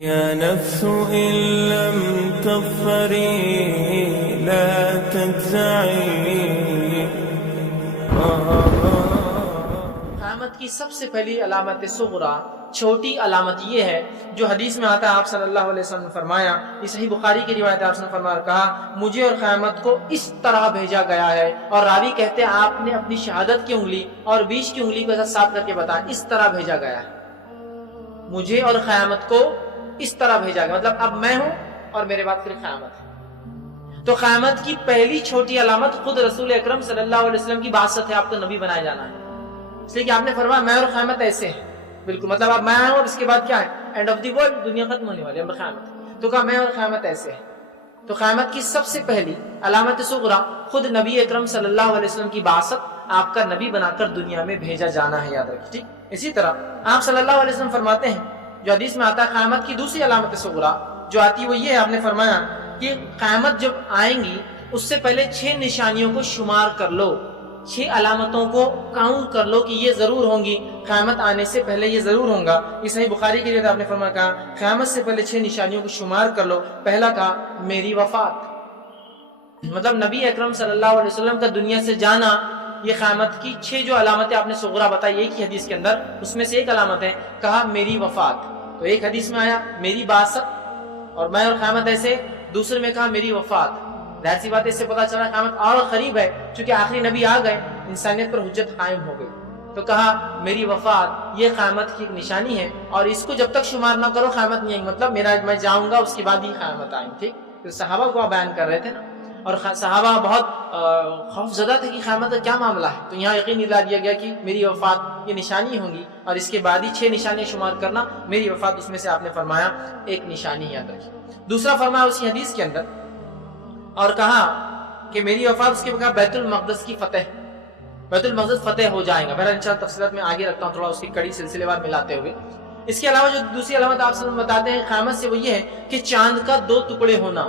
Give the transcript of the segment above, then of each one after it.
يا نفس إن لم تظفري لا تجزعي. قیامت کی سب سے پہلی علامت صغرا، چھوٹی علامت یہ ہے جو حدیث میں آتا ہے، آپ صلی اللہ علیہ وسلم نے فرمایا، یہ صحیح بخاری کی روایت ہے، آپ نے فرمایا کہا مجھے اور قیامت کو اس طرح بھیجا گیا ہے، اور راوی کہتے ہیں آپ نے اپنی شہادت کی انگلی اور بیچ کی انگلی کو ایسا صاف کر کے بتایا، اس طرح بھیجا گیا ہے، مجھے اور قیامت کو اس طرح بھیجا گیا، مطلب اب میں ہوں اور میرے بعد پھر قیامت ہے۔ تو قیامت کی پہلی چھوٹی علامت خود رسول اکرم صلی اللہ علیہ وسلم کی بعثت ہے، آپ کو نبی بنایا جانا ہے، اس لیے کہ آپ نے فرمایا میں اور قیامت ایسے ہیں، بالکل مطلب اب میں آیا ہوں اور اس کے بعد کیا ہے، اینڈ آف دی ورلڈ، دنیا ختم ہونے والی ہے، اب قیامت، تو کہا میں اور قیامت ایسے ہیں۔ تو قیامت کی سب سے پہلی علامت صغرا خود نبی اکرم صلی اللہ علیہ وسلم کی بعثت، آپ کا نبی بنا کر دنیا میں بھیجا جانا ہے، یاد رکھیے، ٹھیک۔ اسی طرح آپ صلی اللہ علیہ وسلم فرماتے ہیں، جو حدیث میں آتا ہے قیامت کی دوسری علامت صغرا جو آتی ہے وہ یہ ہے، آپ نے فرمایا کہ قیامت جب آئیں گی اس سے پہلے 6 نشانیوں کو شمار کر لو، 6 علامتوں کو کاؤنٹ کر لو کہ یہ ضرور ہوں گی، قیامت آنے سے پہلے یہ ضرور ہوں گا۔ یہ صحیح بخاری کی روایت آپ نے فرمایا کہا قیامت سے پہلے 6 نشانیوں کو شمار کر لو۔ پہلا کہا میری وفات، مطلب نبی اکرم صلی اللہ علیہ وسلم کا دنیا سے جانا، یہ قیامت کی 6 جو علامتیں آپ نے صغرا بتائی ایک ہی حدیث کے اندر، اس میں سے ایک علامت ہے، کہا میری وفات۔ تو ایک حدیث میں آیا میری بعثت اور میں اور قیامت ایسے، دوسرے میں کہا میری وفات۔ ظاہر سی بات ہے، اس سے پتہ چلا قیامت اور قریب ہے، چونکہ آخری نبی آ گئے، انسانیت پر حجت قائم ہو گئی۔ تو کہا میری وفات، یہ قیامت کی ایک نشانی ہے، اور اس کو جب تک شمار نہ کرو قیامت نہیں آئیں گی، مطلب میں جاؤں گا اس کے بعد ہی قیامت آئیں گی، ٹھیک۔ تو صحابہ کو آپ بیان کر رہے تھے نا، اور صحابہ بہت خوف زدہ تھے کہ قیامت کا کیا معاملہ ہے، تو یہاں یقین دلا دیا گیا کہ میری وفات یہ نشانی ہوں گی، اور اس کے بعد ہی 6 نشانیاں شمار کرنا، میری وفات اس میں سے آپ نے فرمایا ایک نشانی یاد رکھی۔ دوسرا فرمایا اسی حدیث کے اندر، اور کہا کہ میری وفات، اس کے بعد بیت المقدس کی فتح، بیت المقدس فتح ہو جائے گا۔ بہرحال انشاءاللہ تفصیلات میں آگے رکھتا ہوں، تھوڑا اس کی کڑی سلسلے وار ملاتے ہوئے۔ اس کے علاوہ جو دوسری علامت آپ صلی اللہ علیہ وسلم بتاتے ہیں قیامت سے، وہ یہ ہے کہ چاند کا 2 ٹکڑے ہونا،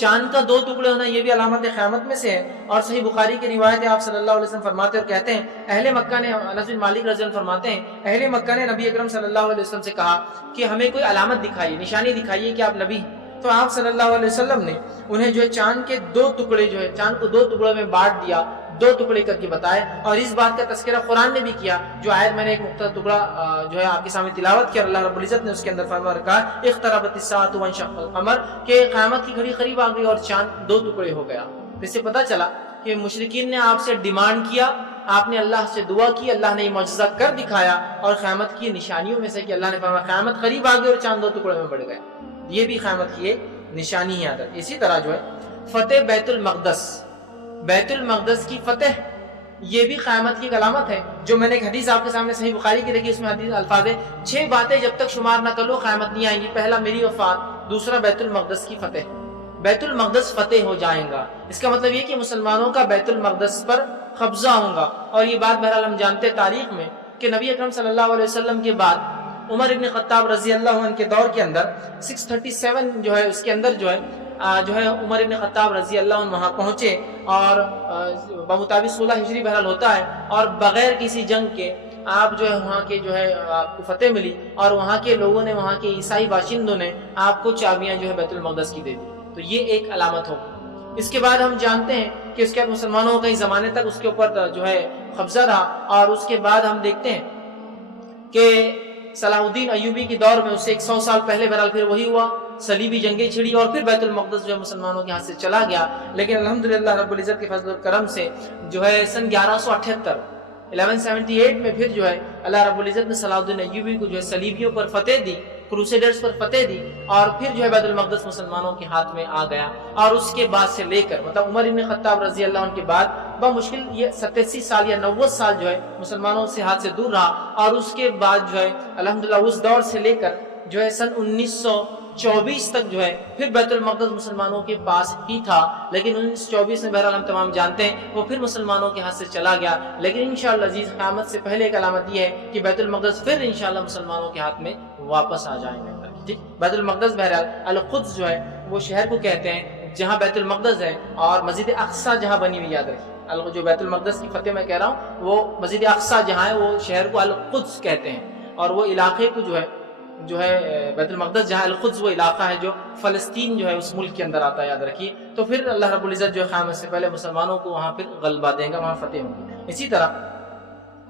چاند کا 2 ٹکڑے ہونا یہ بھی علامت قیامت میں سے ہے، اور صحیح بخاری کی روایت ہے، آپ صلی اللہ علیہ وسلم فرماتے اور کہتے ہیں اہل مکہ نے، انس بن مالک رضی اللہ عنہ فرماتے ہیں اہل مکہ نے نبی اکرم صلی اللہ علیہ وسلم سے کہا کہ ہمیں کوئی علامت دکھائیے، نشانی دکھائیے کہ آپ نبی ہیں۔ تو آپ صلی اللہ علیہ وسلم نے انہیں جو ہے چاند کے 2 ٹکڑے، جو ہے چاند کو 2 ٹکڑوں میں بانٹ دیا، 2 ٹکڑے کر کے بتائے، اور اس بات کا تذکرہ قرآن نے بھی کیا، جو آیت میں نے ایک مختصر ٹکڑا جو ہے آپ کے سامنے تلاوت کیا، اللہ رب العزت نے اس کے اندر فرمایا کہا اقتربت الساعۃ وانشق القمر، کہ قیامت کی گھڑی قریب آ گئی اور چاند 2 ٹکڑے ہو گیا۔ اس سے پتہ چلا کہ مشرکین نے آپ سے ڈیمانڈ کیا، آپ نے اللہ سے دعا کی، اللہ نے یہ معجزہ کر دکھایا، اور قیامت کی نشانیوں میں سے کہ اللہ نے فرمایا قیامت قریب آ گئی اور چاند 2 ٹکڑے میں بڑھ گئے، یہ بھی قیامت کی ایک نشانی ہی آتا ہے۔ اسی طرح جو ہے فتح بیت المقدس، بیت المقدس کی فتح یہ بھی قیامت کی ایک علامت ہے، جو میں نے ایک حدیث آپ کے سامنے صحیح بخاری کی دیکھی، اس میں حدیث الفاظ ہے 6 باتیں جب تک شمار نہ کر لو قیامت نہیں آئیں گی۔ پہلا میری وفات، دوسرا بیت المقدس کی فتح، بیت المقدس فتح ہو جائیں گا، اس کا مطلب یہ کہ مسلمانوں کا بیت المقدس پر قبضہ ہوگا۔ اور یہ بات بہرحال ہم جانتے تاریخ میں کہ نبی اکرم صلی اللہ علیہ وسلم کے بعد عمر ابن خطاب رضی اللہ عنہ کے دور کے اندر 637 جو ہے اس کے اندر جو ہے عمر ابن خطاب رضی اللہ عنہ وہاں پہنچے، اور بمطابق 16 ہجری بہرحال ہوتا ہے، اور بغیر کسی جنگ کے آپ جو ہے وہاں کے جو ہے آپ کو فتح ملی، اور وہاں کے لوگوں نے، وہاں کے عیسائی باشندوں نے آپ کو چابیاں جو ہے بیت المقدس کی دے دی، تو یہ ایک علامت ہوگی۔ اس کے بعد ہم جانتے ہیں کہ اس کے بعد مسلمانوں کا کئی زمانے تک اس کے اوپر جو ہے قبضہ رہا، اور اس کے بعد ہم دیکھتے ہیں کہ صلاح الدین ایوبی کے دور میں، اس سے 100 سال پہلے بہرحال پھر وہی ہوا، صلیبی جنگیں چھڑی، اور پھر بیت المقدس جو ہے مسلمانوں کے ہاتھ سے چلا گیا۔ لیکن الحمدللہ رب العزت کے فضل و کرم سے جو ہے سن 1178 میں پھر جو ہے اللہ رب العزت نے صلاح الدین ایوبی کو جو ہے صلیبیوں پر فتح دی، کروسیڈرز پر فتح دی، اور پھر جو ہے بیت المقدس مسلمانوں کے ہاتھ میں آ گیا۔ اور اس کے بعد سے لے کر مطلب عمر بن خطاب رضی اللہ عنہ کے بعد بمشکل یہ 87 سال یا 90 سال جو ہے مسلمانوں سے ہاتھ سے دور رہا، اور اس کے بعد جو ہے الحمدللہ اس دور سے لے کر جو ہے سن 1924 تک جو ہے پھر بیت المقدس مسلمانوں کے پاس ہی تھا، لیکن 1924 میں بہرحال ہم تمام جانتے ہیں وہ پھر مسلمانوں کے ہاتھ سے چلا گیا۔ لیکن انشاءاللہ عزیز قیامت سے پہلے ایک علامت یہ ہے کہ بیت المقدس پھر انشاءاللہ مسلمانوں کے ہاتھ میں واپس آ جائیں گے، ٹھیک۔ بیت المقدس بہرحال القدس جو ہے وہ شہر کو کہتے ہیں جہاں بیت المقدس ہے، اور مسجد اقصی جہاں بنی ہوئی، یاد رکھیے جو بیت المقدس کی فتح میں کہہ رہا ہوں، وہ مسجد اقصی جہاں ہے وہ شہر کو القدس کہتے ہیں، اور وہ علاقے کو جو ہے جو ہے بیت المقدس جہاں القدس وہ علاقہ ہے جو فلسطین جو ہے اس ملک کے اندر آتا ہے، یاد رکھیے. تو پھر اللہ رب العزت جو ہے قیامت سے پہلے مسلمانوں کو وہاں پھر غلبہ دیں گا، وہاں فتح ہوگی. اسی طرح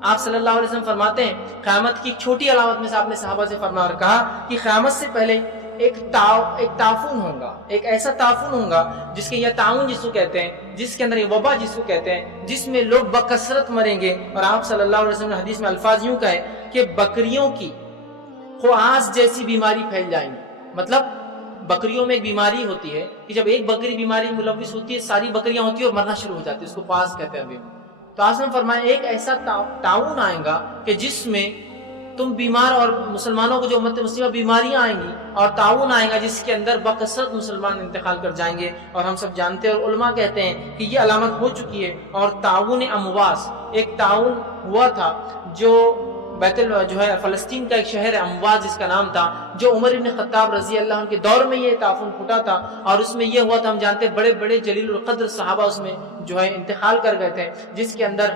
آپ صلی اللہ علیہ وسلم فرماتے ہیں قیامت کی ایک چھوٹی علامت میں سے آپ نے صحابہ سے فرمایا اور کہا کہ قیامت سے پہلے ایک تعفن ہوگا، ایک ایسا تعفن ہوگا جس کے یا تعاون جس کو کہتے ہیں، جس کے اندر یہ وبا جس کو کہتے ہیں، جس میں لوگ بکثرت مریں گے. اور آپ صلی اللہ علیہ وسلم نے حدیث میں الفاظ یوں کہے کہ بکریوں کی خواص جیسی بیماری پھیل جائیں گی. مطلب بکریوں میں ایک بیماری ہوتی ہے کہ جب ایک بکری بیماری ملوث ہوتی ہے ساری بکریاں ہوتی ہیں اور مرنا شروع ہو جاتی ہے، اس کو خواص کہتے ہیں. ابھی تو آپ نے فرمایا ایک ایسا تعاون آئے گا کہ جس میں تم بیمار اور مسلمانوں کو جو امت مسلمہ بیماریاں آئیں گی اور تعاون آئے گا جس کے اندر بکثرت مسلمان انتقال کر جائیں گے. اور ہم سب جانتے ہیں اور علماء کہتے ہیں کہ یہ علامت ہو چکی ہے. اور تعاون امواس، ایک تعاون ہوا تھا جو جو ہے فلسطین کا ایک شہر ہے امواس جس کا نام تھا، جو عمر ابن خطاب رضی اللہ عنہ کے دور میں یہ تعاون پھوٹا تھا. اور اس میں یہ ہوا تھا، ہم جانتے ہیں بڑے بڑے جلیل القدر صحابہ اس میں جو ہے انتقال کر گئے تھے، جس کے اندر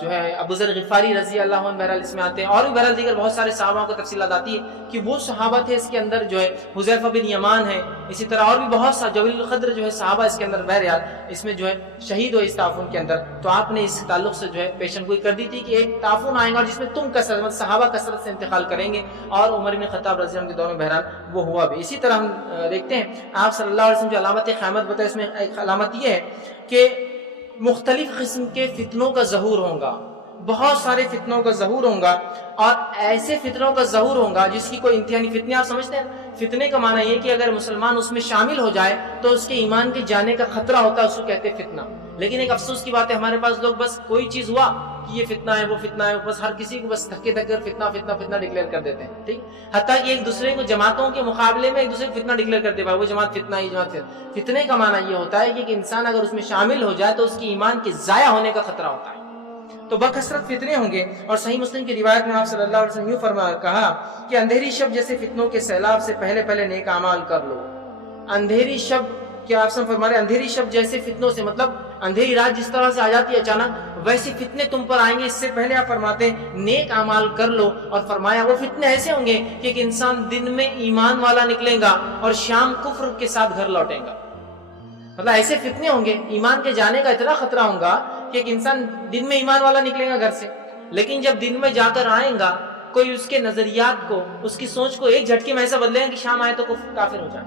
جو ہے ابو ذر غفاری رضی اللہ عنہ بہرحال اس میں آتے ہیں، اور بھی بہرحال دیگر بہت سارے صحابہ کو تفصیلات آتی ہے کہ وہ صحابہ تھے. اس کے اندر جو ہے حذیفہ بن یمان ہے، اسی طرح اور بھی بہت سا جلیل القدر جو ہے صحابہ اس کے اندر بہرحال اس میں جو ہے شہید ہوئے اس تعاون کے اندر. تو آپ نے اس تعلق سے جو ہے پیشن گوئی کر دی تھی کہ ایک تعاون آئے گا جس میں تم کثرت صحابہ کثرت سے انتقال کریں گے، اور عمر بن خطاب رضی اللہ عنہ کے دور میں بہرحال وہ ہوا بھی. اسی طرح ہم دیکھتے ہیں آپ صلی اللہ علیہ وسلم جو علامت قیامت بتائے اس میں ایک علامت یہ ہے کہ مختلف قسم کے فتنوں کا ظہور ہوگا، بہت سارے فتنوں کا ظہور ہوگا، اور ایسے فتنوں کا ظہور ہوگا جس کی کوئی انتہا نہیں. فتنے آپ سمجھتے ہیں، فتنے کا معنی یہ کہ اگر مسلمان اس میں شامل ہو جائے تو اس کے ایمان کے جانے کا خطرہ ہوتا ہے، اس کو کہتے ہیں فتنہ. لیکن ایک افسوس کی بات ہے ہمارے پاس لوگ بس کوئی چیز ہوا کہ یہ فتنہ ہے وہ فتنہ ہے، بس ہر کسی کو بس دھکے دھکے فتنہ فتنہ فتنہ ڈکلیئر کر دیتے ہیں. ٹھیک، حتیٰ کہ ایک دوسرے کو جماعتوں کے مقابلے میں ایک دوسرے کو فتنہ ڈکلیئر کرتے ہیں، وہ جماعت فتنہ، یہ جماعت فتنہ. فتنے کا معنی یہ ہوتا ہے کہ ایک انسان اگر اس میں شامل ہو جائے تو اس کی ایمان کے ضائع ہونے کا خطرہ ہوتا ہے. تو بکثرت فتنے ہوں گے. اور صحیح مسلم کی روایت میں آپ صلی اللہ علیہ وسلم یوں فرمایا کہا کہ اندھیری شب جیسے فتنوں کے سیلاب سے پہلے پہلے نیک اعمال کر لو. اندھیری شب کیا آپ سب فرما رہے ہیں؟ اندھیری شب جیسے فتنوں سے مطلب اندھیری رات جس طرح سے آ جاتی ہے اچانک، ویسے فتنے تم پر آئیں گے. اس سے پہلے آپ فرماتے ہیں نیک اعمال کر لو، اور فرمایا وہ فتنے ایسے ہوں گے کہ ایک انسان دن میں ایمان والا نکلے گا اور شام کفر کے ساتھ گھر لوٹے گا. مطلب ایسے فتنے ہوں گے، ایمان کے جانے کا اتنا خطرہ ہوگا کہ ایک انسان دن میں ایمان والا نکلے گا گھر سے، لیکن جب دن میں جا کر آئے گا کوئی اس کے نظریات کو، اس کی سوچ کو ایک جھٹکے میں ایسا بدلے گا کہ شام آئے تو کافر ہو جائے.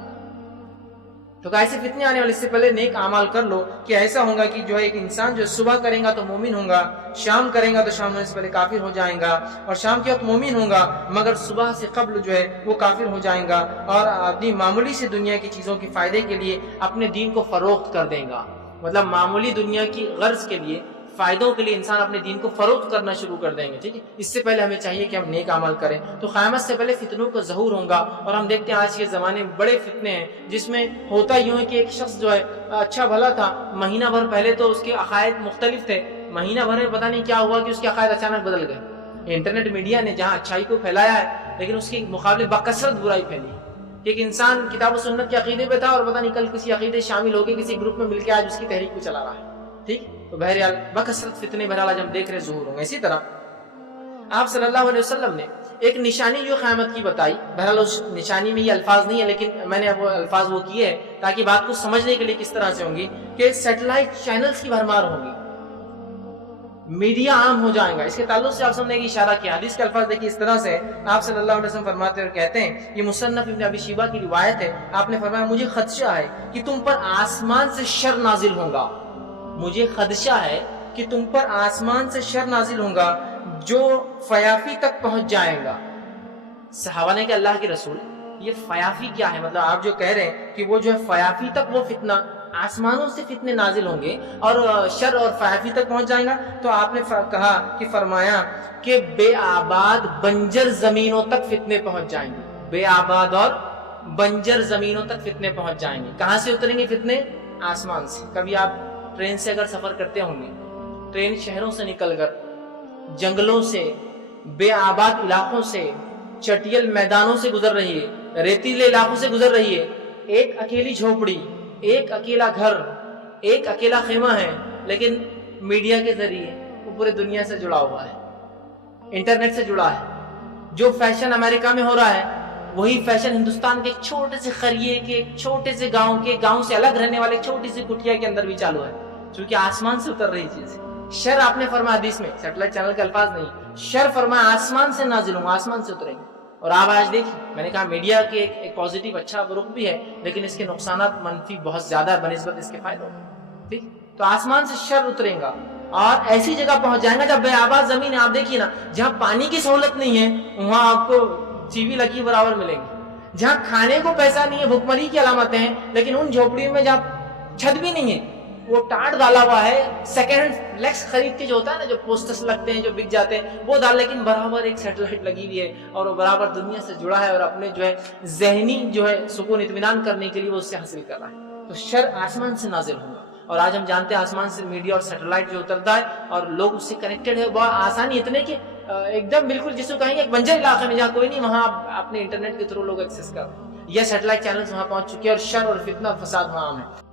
تو ایسے فتنے آنے والے، اس سے پہلے نیک اعمال کر لو کہ ایسا ہوگا کہ جو ہے ایک انسان جو صبح کرے گا تو مومن ہوگا، شام کرے گا تو شام ہونے سے پہلے کافر ہو جائے گا، اور شام کے وقت مومن ہوگا مگر صبح سے قبل جو ہے وہ کافر ہو جائے گا، اور اپنی معمولی سے دنیا کی چیزوں کے فائدے کے لیے اپنے دین کو فروخت کر دے گا. مطلب معمولی دنیا کی غرض کے لیے، فائدوں کے لیے انسان اپنے دین کو فروخت کرنا شروع کر دیں گے. ٹھیک ہے، اس سے پہلے ہمیں چاہیے کہ ہم نیک عمل کریں. تو قیامت سے پہلے فتنوں کا ظہور ہوگا، اور ہم دیکھتے ہیں آج کے زمانے میں بڑے فتنے ہیں جس میں ہوتا یوں ہے کہ ایک شخص جو ہے اچھا بھلا تھا، مہینہ بھر پہلے تو اس کے عقائد مختلف تھے، مہینہ بھر میں پتہ نہیں کیا ہوا کہ اس کے عقائد اچانک بدل گئے. انٹرنیٹ میڈیا نے جہاں اچھائی کو پھیلایا ہے لیکن اس کے مقابلے بکثرت برائی پھیلی. ایک انسان کتاب و سنت کے عقیدے پہ تھا اور پتہ نہیں کل کسی عقیدے شامل ہو کے کسی گروپ میں مل کے آج اس کی تحریک کو چلا رہا ہے. ٹھیک، تو بہرحال بکثرت فتنے بہرحال آج ہم دیکھ رہے ظہور ہوں گے. اسی طرح آپ صلی اللہ علیہ وسلم نے ایک نشانی جو قیامت کی بتائی، بہرحال اس نشانی میں یہ الفاظ نہیں ہے لیکن میں نے وہ الفاظ وہ کیے ہیں تاکہ بات کو سمجھنے کے لیے کس طرح سے ہوں گی کہ سیٹلائٹ چینلز کی بھرمار ہوں گی، میڈیا عام ہو جائے گا. اس کے تعلق سے آپ سب نے ایک اشارہ کیا، حدیث کے الفاظ دیکھیے اس طرح سے آپ صلی اللہ علیہ وسلم فرماتے اور کہتے ہیں، یہ مصنف ابن ابی شیبہ کی روایت ہے، آپ نے فرمایا مجھے خدشہ ہے کہ تم پر آسمان سے شر نازل ہوگا. مجھے خدشہ ہے کہ تم پر آسمان سے شر نازل ہوگا جو فیافی تک پہنچ جائے گا. صحابہ نے کہ اللہ کے رسول یہ فیافی کیا ہے؟ مطلب آپ جو کہہ رہے ہیں کہ وہ جو ہے فیافی تک وہ فتنہ، آسمانوں سے فتنے نازل ہوں گے اور شر اور فیافی تک پہنچ جائیں گا. تو آپ نے کہا کہ فرمایا کہ بے آباد بنجر زمینوں تک فتنے پہنچ جائیں گے. بے آباد اور بنجر زمینوں تک فتنے پہنچ جائیں گے. کہاں سے اتریں گے فتنے؟ آسمان سے. کبھی آپ ٹرین سے اگر سفر کرتے ہوں گے، ٹرین شہروں سے نکل کر جنگلوں سے، بے آباد علاقوں سے، چٹیل میدانوں سے گزر رہی ہے، ریتیلے علاقوں سے گزر رہی ہے. ایک اکیلی جھوپڑی، ایک اکیلا گھر، ایک اکیلا خیمہ ہے، لیکن میڈیا کے ذریعے وہ پورے دنیا سے جڑا ہوا ہے، انٹرنیٹ سے جڑا ہے. جو فیشن امریکہ میں ہو رہا ہے وہی فیشن ہندوستان کے ایک چھوٹے سے قریے کے ایک چھوٹے سے گاؤں سے الگ رہنے والے چھوٹی سی کٹیا کے اندر بھی چالو ہے، چونکہ آسمان سے اتر رہی چیز ہے۔ شر آپ نے فرمایا حدیث میں، سیٹلائٹ چینل کے الفاظ نہیں، شر فرمایا آسمان سے نازل ہوں، آسمان سے اتریں گے۔ اور آپ آج دیکھیں، میں نے کہا میڈیا کے ایک پازیٹیو اچھا رخ بھی ہے، لیکن اس کے نقصانات منفی بہت زیادہ ہے بنسبت اس کے فائدوں، ٹھیک؟ تو آسمان سے شر اتریں گا اور ایسی جگہ پہنچ جائیں گا جب بے آباد زمین ہے۔ آپ دیکھیے نا، جہاں پانی کی سہولت نہیں ہے وہاں آپ کو ٹی وی لگی برابر ملیں گی، جہاں کھانے کو پیسہ نہیں ہے، بھوکمری کی علامتیں ہیں، لیکن ان جھوپڑیوں میں جہاں چھت بھی نہیں ہے، وہ ٹاٹ ڈالا ہوا ہے، سیکنڈ فلیکس خرید کے جو ہوتا ہے نا، جو پوسٹرز لگتے ہیں، جو بک جاتے ہیں، وہ ڈال، لیکن برابر ایک سیٹلائٹ لگی ہوئی ہے اور وہ برابر دنیا سے جڑا ہے اور اپنے جو ہے ذہنی جو ہے سکون اطمینان کرنے کے لیے وہ اس سے حاصل کر رہا ہے۔ تو شر آسمان سے نازل ہوگا، اور آج ہم جانتے ہیں آسمان سے میڈیا اور سیٹلائٹ جو اترتا ہے اور لوگ اس سے کنیکٹڈ ہے بہت آسانی، اتنے کہ ایک دم بالکل جس کو کہیں گے ایک بنجر علاقے میں جہاں کوئی نہیں، وہاں اپنے انٹرنیٹ کے تھرو لوگ ایکسیس کر رہے ہیں، یہ سیٹلائٹ چینلز وہاں پہنچ چکے ہیں اور شر اور فتنہ اور فساد وہاں عام ہے۔